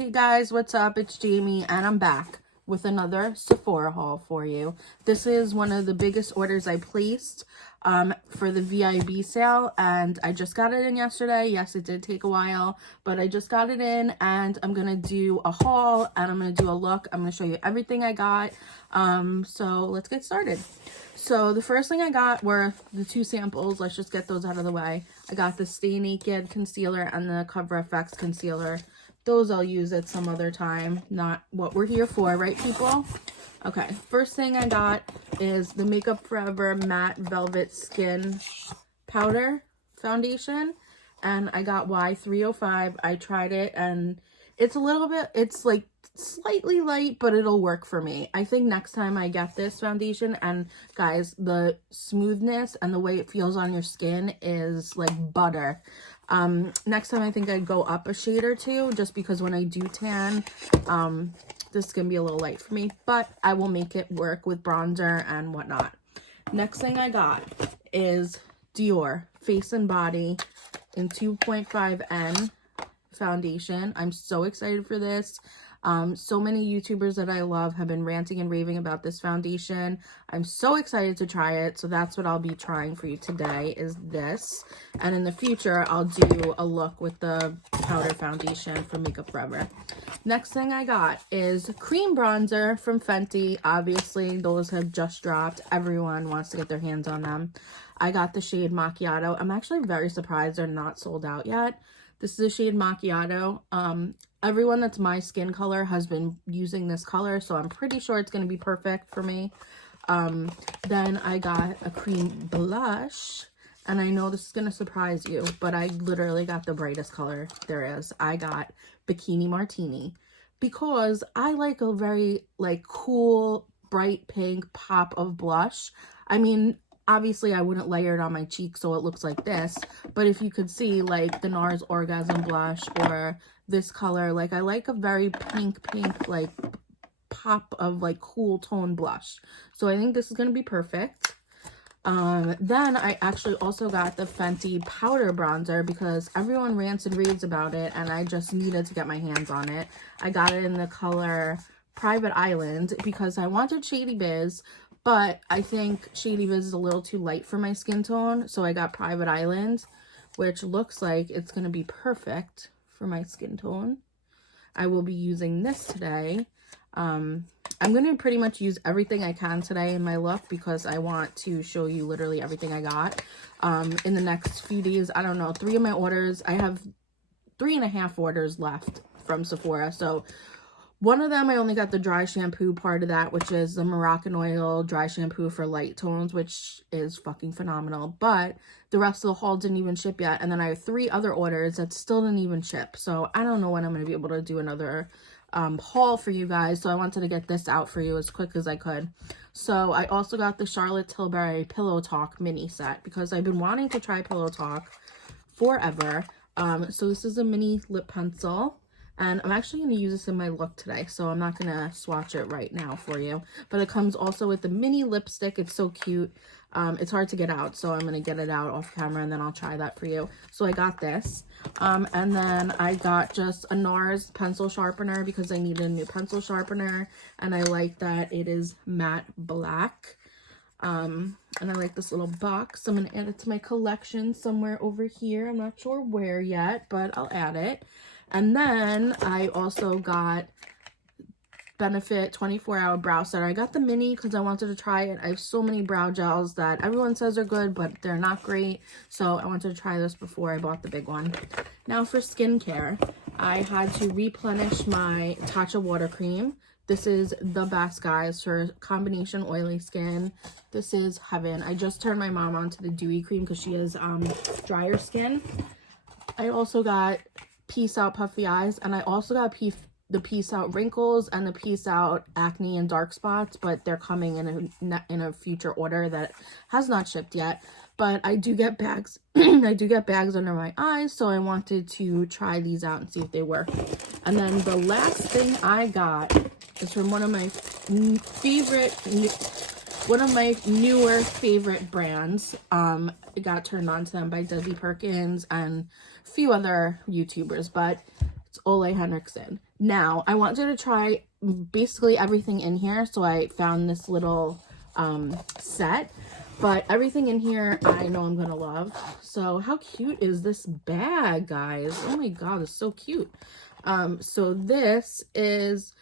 Hey guys, what's up? It's Jamie and I'm back with another Sephora haul for you. This is one of the biggest orders I placed for the VIB sale, and I just got it in yesterday. Yes, it did take a while, but I just got it in, and I'm gonna do a haul and I'm gonna do a look. I'm gonna show you everything I got. So let's get started. So the first thing I got were the two samples. Let's just get those out of the way. I got the Stay Naked concealer and the Cover FX concealer. Those I'll use at some other time, not what we're here for, right people? Okay, first thing I got is the Makeup Forever Matte Velvet Skin Powder Foundation, and I got Y305. I tried it, and it's a little bit, it's like slightly light, but it'll work for me. I think next time I get this foundation, and guys, the smoothness and the way it feels on your skin is like butter. Next time I think I'd go up a shade or two, just because when I do tan, this is gonna be a little light for me, but I will make it work with bronzer and whatnot. Next thing I got is Dior Face and Body in 2.5N foundation. I'm so excited for this. So many YouTubers that I love have been ranting and raving about this foundation. I'm so excited to try it. So that's what I'll be trying for you today, is this. And in the future, I'll do a look with the powder foundation from Makeup Forever. Next thing I got is cream bronzer from Fenty. Obviously, those have just dropped. Everyone wants to get their hands on them. I got the shade Macchiato. I'm actually very surprised they're not sold out yet. This is the shade Macchiato. Everyone that's my skin color has been using this color, so I'm pretty sure it's going to be perfect for me. Then I got a cream blush, and I know this is going to surprise you, but I literally got the brightest color there is. I got Bikini Martini, because I like a very like cool, bright pink pop of blush. I mean, obviously I wouldn't layer it on my cheek so it looks like this, but if you could see like the NARS Orgasm blush or this color, like I like a very pink like pop of like cool tone blush. So I think this is going to be perfect. Then I actually also got the Fenty powder bronzer because everyone rants and raves about it, and I just needed to get my hands on it. I got it in the color Private Island because I wanted Shady Biz, but I think Shady Biz is a little too light for my skin tone, so I got Private Island, which looks like it's going to be perfect for my skin tone. I will be using this today. I'm going to pretty much use everything I can today in my look because I want to show you literally everything I got. In the next few days, I don't know, 3 of my orders, I have 3.5 orders left from Sephora, so one of them, I only got the dry shampoo part of that, which is the Moroccan oil dry shampoo for light tones, which is fucking phenomenal. But the rest of the haul didn't even ship yet. And then I have 3 other orders that still didn't even ship. So I don't know when I'm going to be able to do another haul for you guys. So I wanted to get this out for you as quick as I could. So I also got the Charlotte Tilbury Pillow Talk mini set because I've been wanting to try Pillow Talk forever. So this is a mini lip pencil. And I'm actually going to use this in my look today, so I'm not going to swatch it right now for you. But it comes also with the mini lipstick. It's so cute. It's hard to get out, so I'm going to get it out off camera, and then I'll try that for you. So I got this. And then I got just a NARS pencil sharpener because I needed a new pencil sharpener. And I like that it is matte black. And I like this little box. I'm going to add it to my collection somewhere over here. I'm not sure where yet, but I'll add it. And then I also got Benefit 24-Hour Brow Setter. I got the mini because I wanted to try it. I have so many brow gels that everyone says are good, but they're not great. So I wanted to try this before I bought the big one. Now for skincare, I had to replenish my Tatcha water cream. This is the best, guys, for combination oily skin. This is heaven. I just turned my mom onto the dewy cream because she has drier skin. I also got Peace Out Puffy Eyes, and I also got the Peace Out Wrinkles and the Peace Out Acne and Dark Spots, but they're coming in a future order that has not shipped yet. But I do get bags. I do get bags under my eyes, so I wanted to try these out and see if they work. And then the last thing I got is from one of my newer favorite brands. I got turned on to them by Desi Perkins and a few other YouTubers, but It's Ole Henriksen. Now, I wanted to try basically everything in here, so I found this little set. But everything in here, I know I'm gonna love. So how cute is this bag, guys? Oh my god, it's so cute. So this is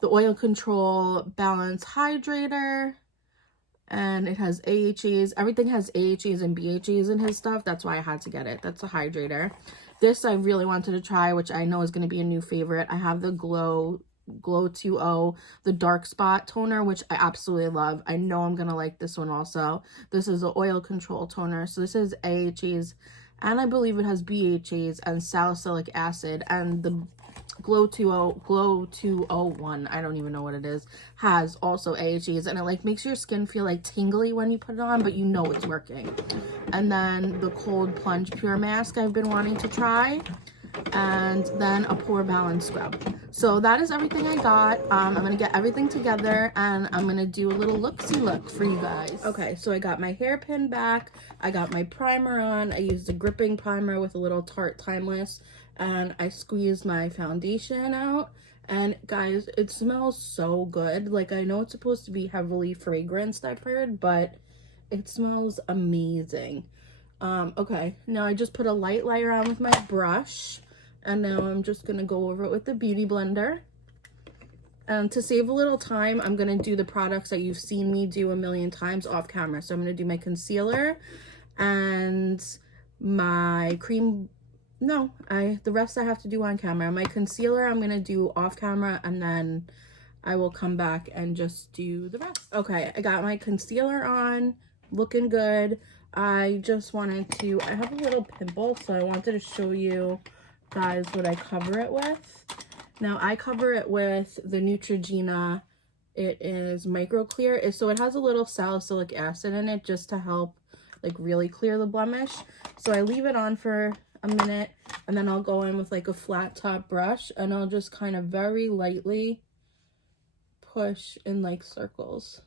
the Oil Control Balance Hydrator. And it has AHAs. Everything has AHAs and BHAs in his stuff. That's why I had to get it. That's a hydrator. This I really wanted to try, which I know is going to be a new favorite. I have the Glow 2.0, the dark spot toner, which I absolutely love. I know I'm going to like this one also. This is the oil control toner. So this is AHAs, and I believe it has BHAs and salicylic acid, and the Glow 201, I don't even know what it is, has also AHAs, and it like makes your skin feel like tingly when you put it on, but you know it's working. And then the Cold Plunge Pure Mask I've been wanting to try, and then a Pore Balance Scrub. So that is everything I got. I'm gonna get everything together and I'm gonna do a little look-see look for you guys. Okay, so I got my hairpin back, I got my primer on, I used a gripping primer with a little Tarte Timeless, and I squeezed my foundation out. And guys, it smells so good. Like, I know it's supposed to be heavily fragranced, I've heard, but it smells amazing. Okay, now I just put a light layer on with my brush, and now I'm just gonna go over it with the Beauty Blender. And to save a little time, I'm gonna do the products that you've seen me do a million times off camera. So I'm gonna do my concealer and my cream. No, the rest I have to do on camera. My concealer I'm gonna do off camera, and then I will come back and just do the rest. Okay, I got my concealer on, looking good. I just wanted to, I have a little pimple, so I wanted to show you guys what I cover it with. Now, I cover it with the Neutrogena. It is Micro Clear. So it has a little salicylic acid in it just to help like really clear the blemish. So I leave it on for a minute, and then I'll go in with like a flat top brush, and I'll just kind of very lightly push in like circles.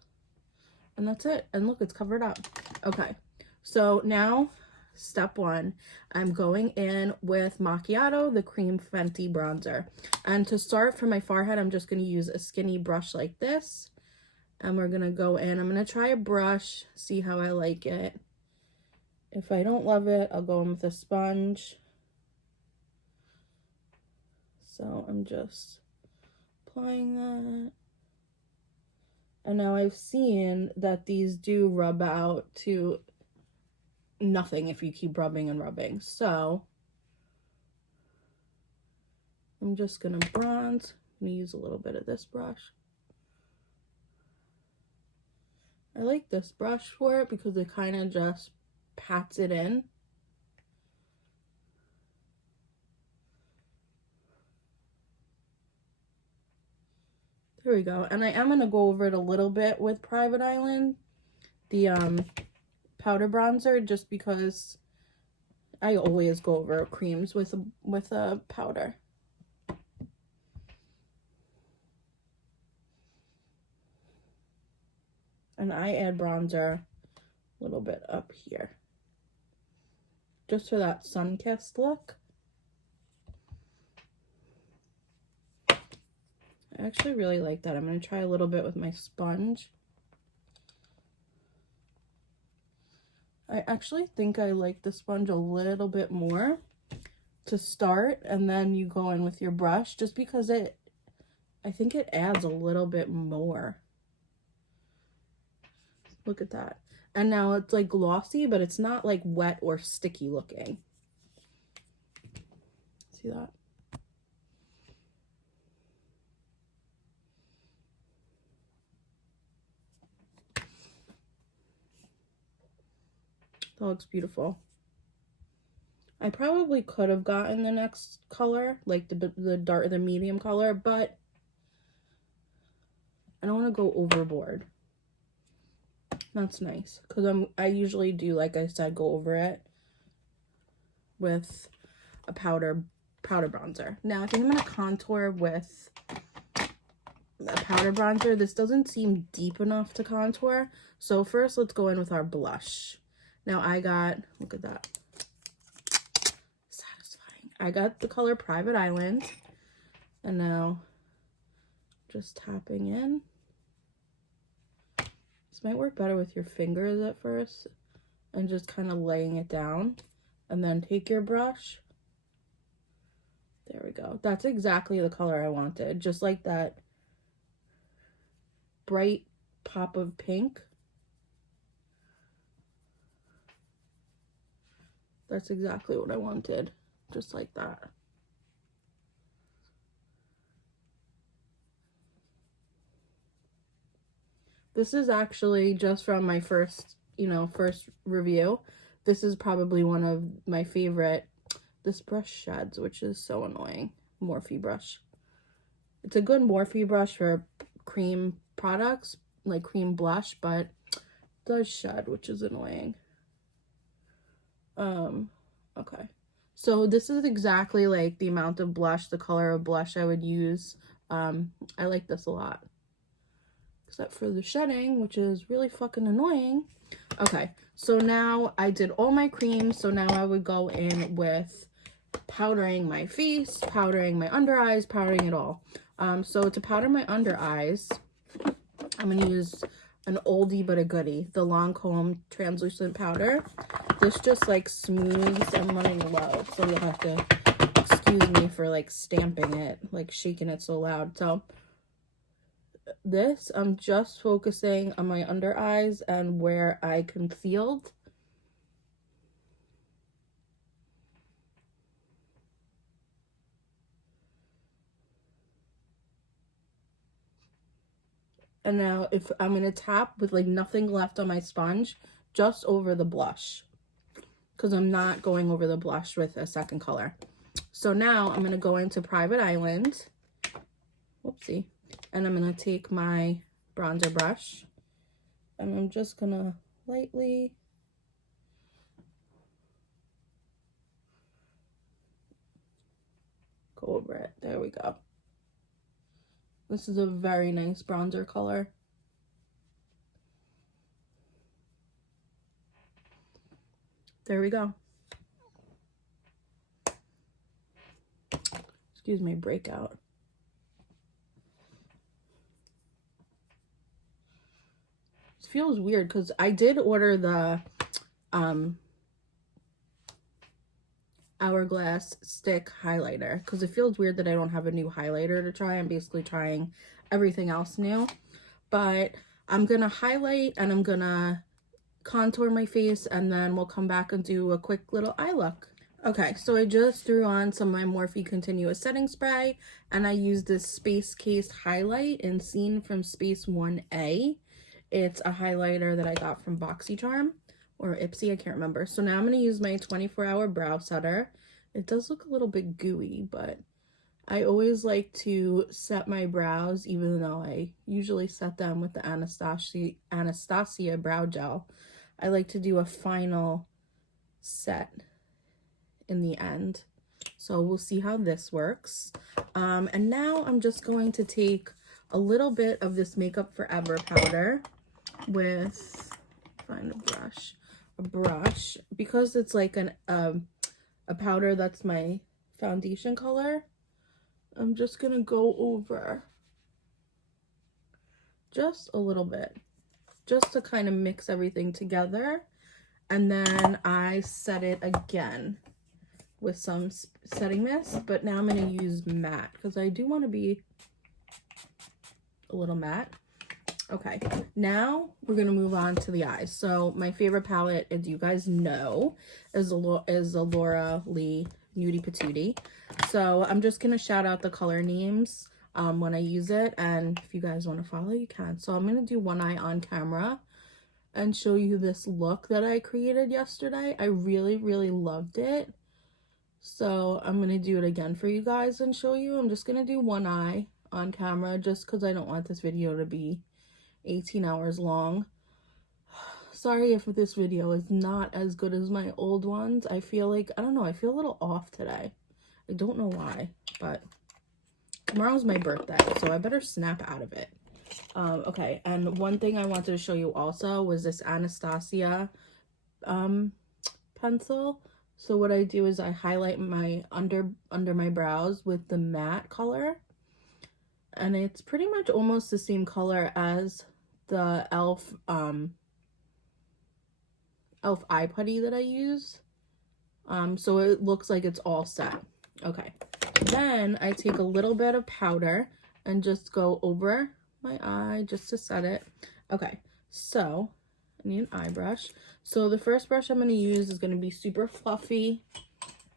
And that's it. And look, it's covered up. Okay. So now, step one, I'm going in with Macchiato, the Cream Fenty bronzer. And to start for my forehead, I'm just going to use a skinny brush like this. And we're going to go in. I'm going to try a brush, see how I like it. If I don't love it, I'll go in with a sponge. So I'm just applying that. And now I've seen that these do rub out to nothing if you keep rubbing and rubbing. So I'm just gonna bronze. I'm gonna use a little bit of this brush. I like this brush for it because it kind of just pats it in. There we go. And I am gonna go over it a little bit with Private Island, the powder bronzer, just because I always go over creams with a powder. And I add bronzer a little bit up here, just for that sun-kissed look. I actually really like that. I'm going to try a little bit with my sponge. I actually think I like the sponge a little bit more to start, and then you go in with your brush, just because I think it adds a little bit more. Look at that. And now it's like glossy, but it's not like wet or sticky looking. See that? That looks beautiful. I probably could have gotten the next color, like the medium color, but I don't want to go overboard. That's nice, because I usually do, like I said, go over it with a powder bronzer. Now I think I'm gonna contour with a powder bronzer. This doesn't seem deep enough to contour, so first let's go in with our blush. Now I got, look at that, satisfying. I got the color Private Island, And now just tapping in. This might work better with your fingers at first and just kind of laying it down, and then take your brush. There we go. That's exactly the color I wanted, just like that bright pop of pink. That's exactly what I wanted, just like that. This is actually just from my first review. This is probably one of my favorite. This brush sheds, which is so annoying. Morphe brush. It's a good Morphe brush for cream products, like cream blush, but it does shed, which is annoying. Okay. So this is exactly like the amount of blush, the color of blush I would use. I like this a lot. Except for the shedding, which is really fucking annoying. Okay, so now I did all my creams, so now I would go in with powdering my face, powdering my under eyes, powdering it all. So to powder my under eyes, I'm going to use an oldie but a goodie, the Lancome translucent powder. This just like smooths. I'm running low, so you'll have to excuse me for like stamping it, like shaking it so loud. So this, I'm just focusing on my under eyes and where I concealed. And now if I'm going to tap with like nothing left on my sponge, just over the blush, because I'm not going over the blush with a second color. So now I'm going to go into Private Island. Whoopsie. And I'm going to take my bronzer brush, and I'm just going to lightly go over it. There we go. This is a very nice bronzer color. There we go. Excuse me, breakout. This feels weird because I did order the Hourglass stick highlighter because it feels weird that I don't have a new highlighter to try. I'm basically trying everything else new. But I'm going to highlight and I'm going to contour my face, and then we'll come back and do a quick little eye look. Okay, so I just threw on some of my Morphe Continuous Setting Spray, and I used this Space Case highlight in Scene from Space 1A. It's a highlighter that I got from BoxyCharm or Ipsy, I can't remember. So now I'm going to use my 24-hour brow setter. It does look a little bit gooey, but I always like to set my brows, even though I usually set them with the Anastasia brow gel. I like to do a final set in the end. So we'll see how this works. And now I'm just going to take a little bit of this Makeup Forever powder with, find a brush, because it's like a powder that's my foundation color. I'm just gonna go over just a little bit, just to kind of mix everything together. And then I set it again with some setting mist, but now I'm going to use matte because I do want to be a little matte. Okay, now we're going to move on to the eyes. So my favorite palette, as you guys know, is the Laura Lee Nudie Patootie. So I'm just going to shout out the color names when I use it, and if you guys want to follow, you can. So I'm going to do one eye on camera and show you this look that I created yesterday. I really, really loved it. So I'm going to do it again for you guys and show you. I'm just going to do one eye on camera just because I don't want this video to be 18 hours long. Sorry if this video is not as good as my old ones. I feel like, I don't know, I feel a little off today. I don't know why, but tomorrow's my birthday, so I better snap out of it. Okay, and one thing I wanted to show you also was this Anastasia pencil. So what I do is I highlight my under my brows with the matte color, And it's pretty much almost the same color as the e.l.f. e.l.f. eye putty that I use. So it looks like it's all set. Okay. Then I take a little bit of powder and just go over my eye just to set it. Okay, so I need an eye brush. So the first brush I'm going to use is going to be super fluffy.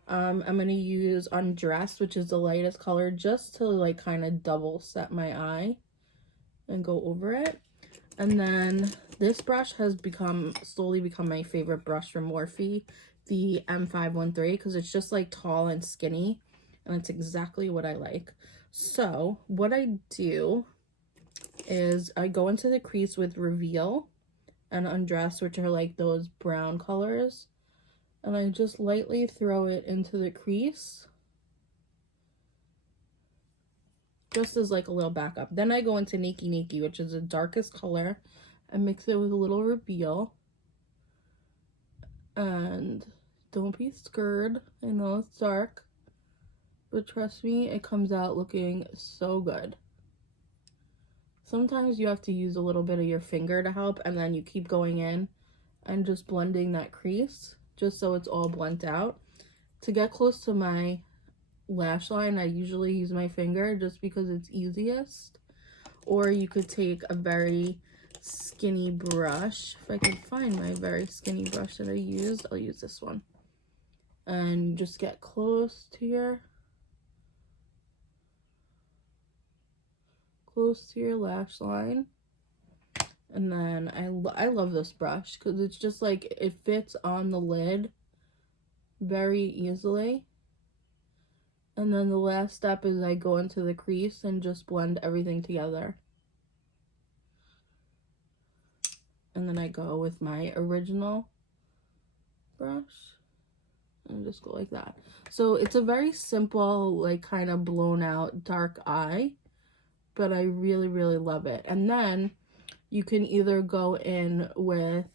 I'm going to use Undress, which is the lightest color, just to like kind of double set my eye and go over it. And then this brush has slowly become my favorite brush from Morphe, the M513, because it's just like tall and skinny, and it's exactly what I like. So what I do is I go into the crease with Reveal and Undress, which are like those brown colors, and I just lightly throw it into the crease, just as like a little backup. Then I go into Nakey Nakey, which is the darkest color, and mix it with a little Reveal. And don't be scared. I know it's dark, but trust me, it comes out looking so good. Sometimes you have to use a little bit of your finger to help, and then you keep going in and just blending that crease just so it's all blended out. To get close to my lash line, I usually use my finger just because it's easiest. Or you could take a very skinny brush. If I can find my very skinny brush that I use, I'll use this one. And just get close to your lash line. And then I love this brush because it's just like it fits on the lid very easily. And then the last step is I go into the crease and just blend everything together. And then I go with my original brush and just go like that. So it's a very simple, like kind of blown out dark eye, but I really, really love it. And then you can either go in with,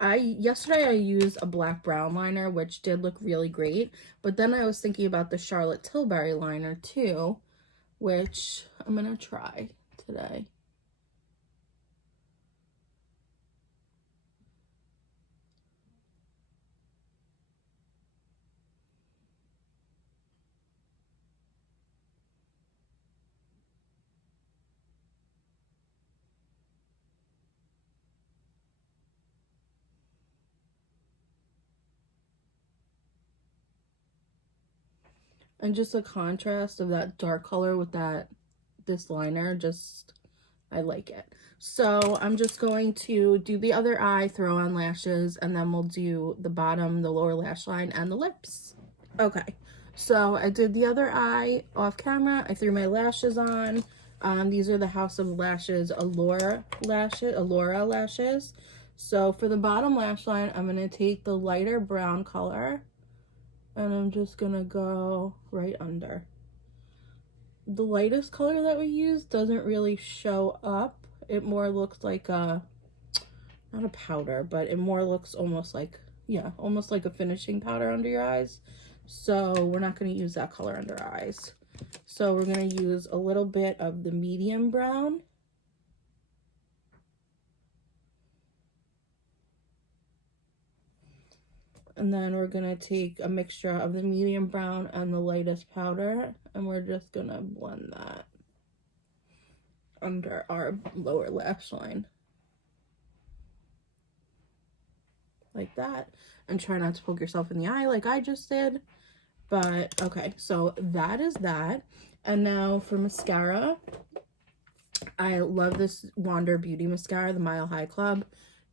yesterday I used a black brown liner, which did look really great, but then I was thinking about the Charlotte Tilbury liner too, which I'm gonna try today. And just a contrast of that dark color with this liner, just, I like it. So I'm just going to do the other eye, throw on lashes, and then we'll do the bottom, the lower lash line, and the lips. Okay, so I did the other eye off camera. I threw my lashes on. These are the House of Lashes Allura lashes. So for the bottom lash line, I'm going to take the lighter brown color, and I'm just gonna go right under. The lightest color that we use doesn't really show up. It more looks like not a powder, but it more looks almost like, yeah, almost like a finishing powder under your eyes. So we're not gonna use that color under our eyes. So we're gonna use a little bit of the medium brown. And then we're going to take a mixture of the medium brown and the lightest powder, and we're just going to blend that under our lower lash line. Like that. And try not to poke yourself in the eye like I just did. But, okay, so that is that. And now for mascara, I love this Wander Beauty mascara, the Mile High Club.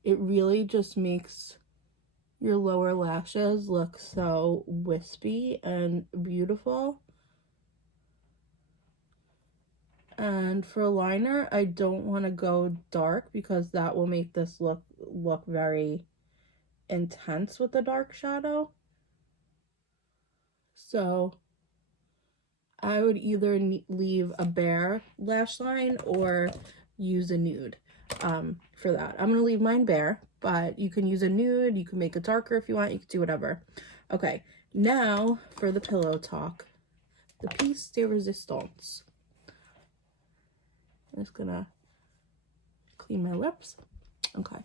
It really just makes your lower lashes look so wispy and beautiful. And for liner, I don't want to go dark because that will make this look very intense with the dark shadow. So I would either leave a bare lash line or use a nude for that. I'm going to leave mine bare, but you can use a nude. You can make it darker if you want. You can do whatever. Okay, now for the pillow talk. the piece de resistance. I'm just gonna clean my lips. Okay.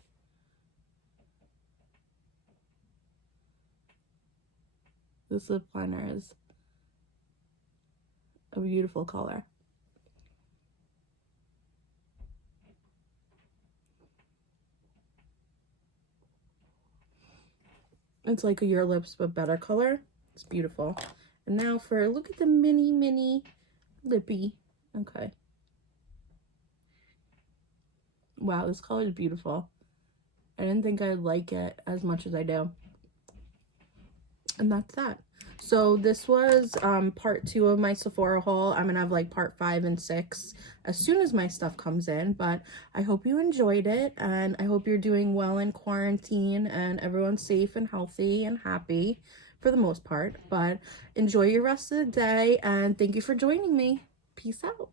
This lip liner is a beautiful color. It's like a Your Lips But Better color. It's beautiful. And now for, look at the mini lippy. Okay. Wow, this color is beautiful. I didn't think I'd like it as much as I do. And that's that. So this was part 2 of my Sephora haul. I'm gonna have like part 5 and 6 as soon as my stuff comes in, but I hope you enjoyed it, and I hope you're doing well in quarantine and everyone's safe and healthy and happy for the most part. But enjoy your rest of the day, and thank you for joining me. Peace out.